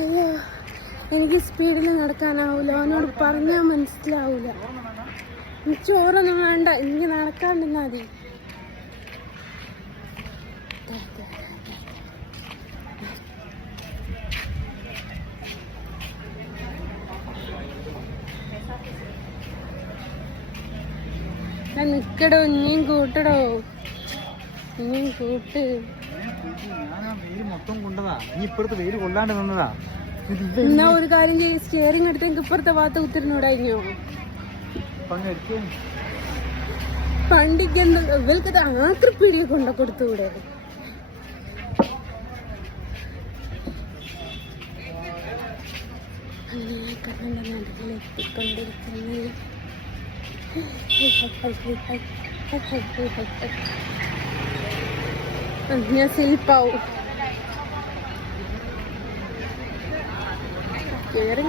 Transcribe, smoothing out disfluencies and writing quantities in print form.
അയ്യോ, എനിക്ക് സ്പീഡിൽ നടക്കാനാവൂല, അവനോട് പറഞ്ഞാൽ മനസ്സിലാവൂല. ചോറൊന്നും വേണ്ട, എനിക്ക് നടക്കാണ്ടിരുന്നാ മതി. നിക്കടോ, ഇനിയും കൂട്ടടോ, ഇനിയും കൂട്ട്. മൊത്തം കൊണ്ടതാ, ഇനി ഇപ്പുറത്ത് വെയിൽ കൊള്ളാണ്ട് നിന്നതാ. എന്നാ ഒരു കാര്യം ചെയ്യും, സ്റ്റിയറിംഗ് എടുത്ത് എനിക്ക് ഇപ്പുറത്തെ ഭാഗത്ത് കുത്തിരുന്നൂടായിഞ്ഞോ? പണ്ടിക്ക് എന്താ ഇവൽക്കത് ആക്രിപ്പീടിയെ കൊണ്ട കൊടുത്തുകൂടെ? അങ്ങനെ കണ്ണന്റെ നാട്ടിലെത്തിക്കൊണ്ടിരിക്കുന്നു. ഞാൻ സേഫാവും. കേറി